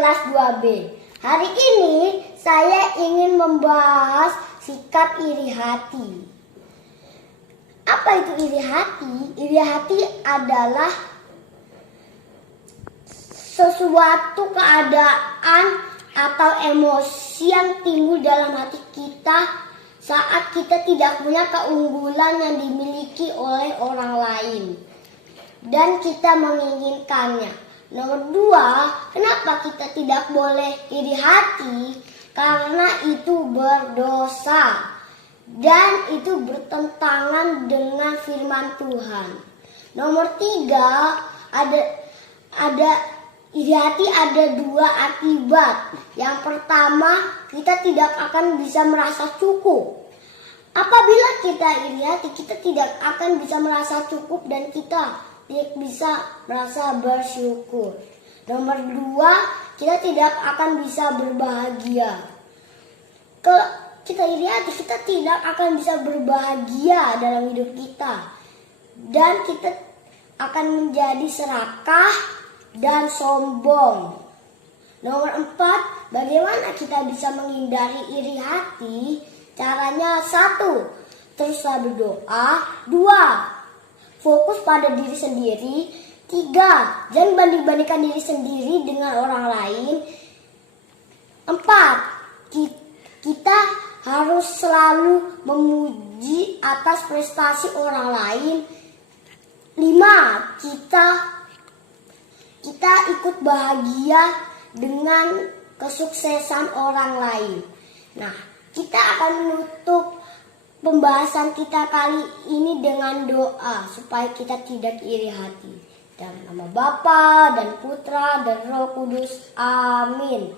kelas 2B. Hari ini saya ingin membahas sikap iri hati. Apa itu iri hati? Iri hati adalah sesuatu keadaan atau emosi yang timbul dalam hati kita saat kita tidak punya keunggulan yang dimiliki oleh orang lain dan kita menginginkannya. Nomor 2, kenapa kita tidak boleh iri hati? Karena itu berdosa dan itu bertentangan dengan firman Tuhan. Nomor 3, ada iri hati ada 2 akibat. Yang pertama, kita tidak akan bisa merasa cukup. Apabila kita iri hati, kita tidak akan bisa merasa cukup dan kita tidak bisa merasa bersyukur. Nomor 2, kita tidak akan bisa berbahagia. Kalau kita iri hati, kita tidak akan bisa berbahagia dalam hidup kita. Dan kita akan menjadi serakah dan sombong. Nomor 4, bagaimana kita bisa menghindari iri hati? Caranya 1, teruslah berdoa. 2, fokus pada diri sendiri. 3, jangan banding-bandingkan diri sendiri dengan orang lain. 4, kita harus selalu memuji atas prestasi orang lain. 5, kita ikut bahagia dengan kesuksesan orang lain. Nah, kita akan menutup pembahasan kita kali ini dengan doa supaya kita tidak iri hati. Dalam nama Bapa dan Putra dan Roh Kudus. Amin.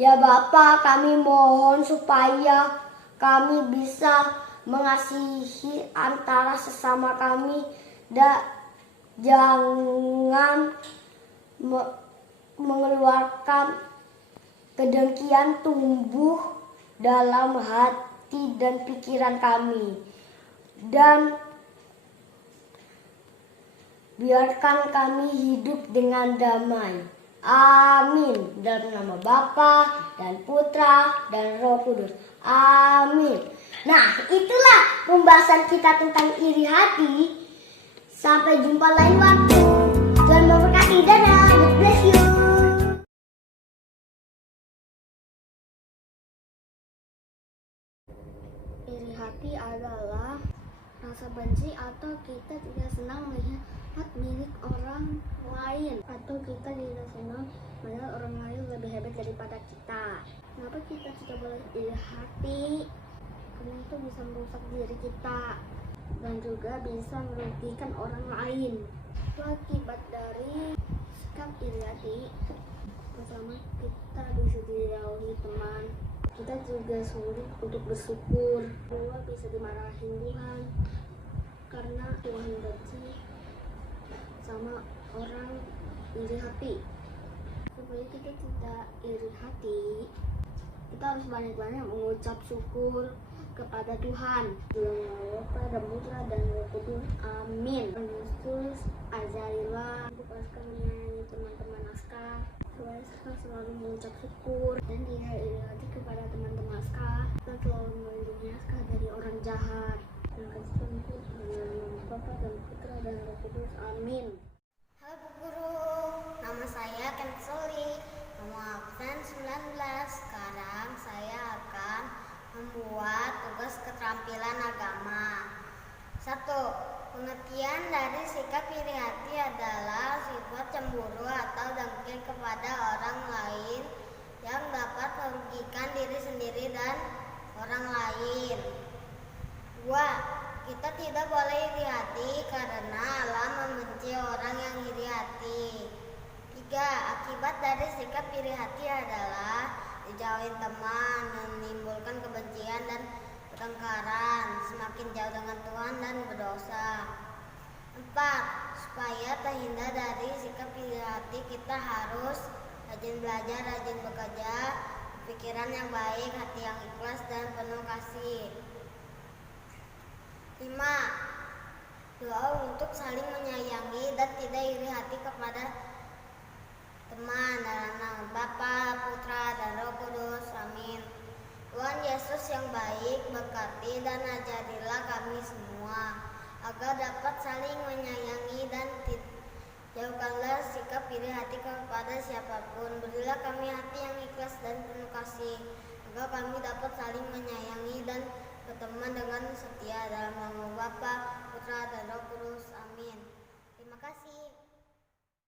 Ya Bapa, kami mohon supaya kami bisa mengasihi antara sesama kami dan jangan mengeluarkan kedengkian tumbuh dalam hati dan pikiran kami. Dan biarkan kami hidup dengan damai. Amin. Dalam nama Bapa dan Putra dan Roh Kudus. Amin. Nah, itulah pembahasan kita tentang iri hati. Sampai jumpa lain waktu. Tuhan memberkati. Dadah. God bless you. Iri hati adalah rasa benci atau kita tidak senang melihat milik orang lain, atau kita tidak senang melihat orang lain lebih hebat daripada kita. Kenapa kita tidak boleh iri hati? Karena itu bisa merusak diri kita dan juga bisa merugikan orang lain. Itu akibat dari sikap iri hati. Pertama, kita bisa dijauhi teman. Kita juga sulit untuk bersyukur. Kedua, bisa dimarahin Tuhan karena Tuhan benci sama orang iri hati. Supaya kita tidak iri hati, kita harus banyak-banyak mengucap syukur kepada Tuhan. Dalam nama Bapa dan Putra dan Roh Kudus. Amin. Yesus ajarilah lepaskan menyayangi teman-teman naskah. Supaya kita selalu mengucap syukur dan tidak iri hati kepada teman-teman naskah, dan selalu melindungi naskah dari orang jahat. Dan kasih Tuhan dalam nama Bapa dan Putra dan Roh Kudus. Amin. Halo Bu Guru, nama saya Kenseli, nomor absen 19. Sekarang saya akan membuat tugas keterampilan agama. 1. Pengertian dari sikap iri hati adalah sifat cemburu atau dengki kepada orang lain yang dapat merugikan diri sendiri dan orang lain. 2. Kita tidak boleh iri hati karena Allah membenci orang yang iri hati. 3. Akibat dari sikap iri hati adalah dijauhin teman, menimbulkan kebencian dan pertengkaran, semakin jauh dengan Tuhan dan berdosa. 4. Supaya terhindar dari sikap iri hati, kita harus rajin belajar, rajin bekerja, pikiran yang baik, hati yang ikhlas dan penuh kasih. 5. Doa untuk saling menyayangi dan tidak iri hati kepada berteman dalam nama Bapa, Putra, dan Roh Kudus. Amin. Tuhan Yesus yang baik, berkati dan ajarilah kami semua agar dapat saling menyayangi dan jauhkanlah sikap iri hati kepada siapapun. Berilah kami hati yang ikhlas dan penuh kasih agar kami dapat saling menyayangi dan berteman dengan setia dalam nama Bapa, Putra, dan Roh Kudus. Amin.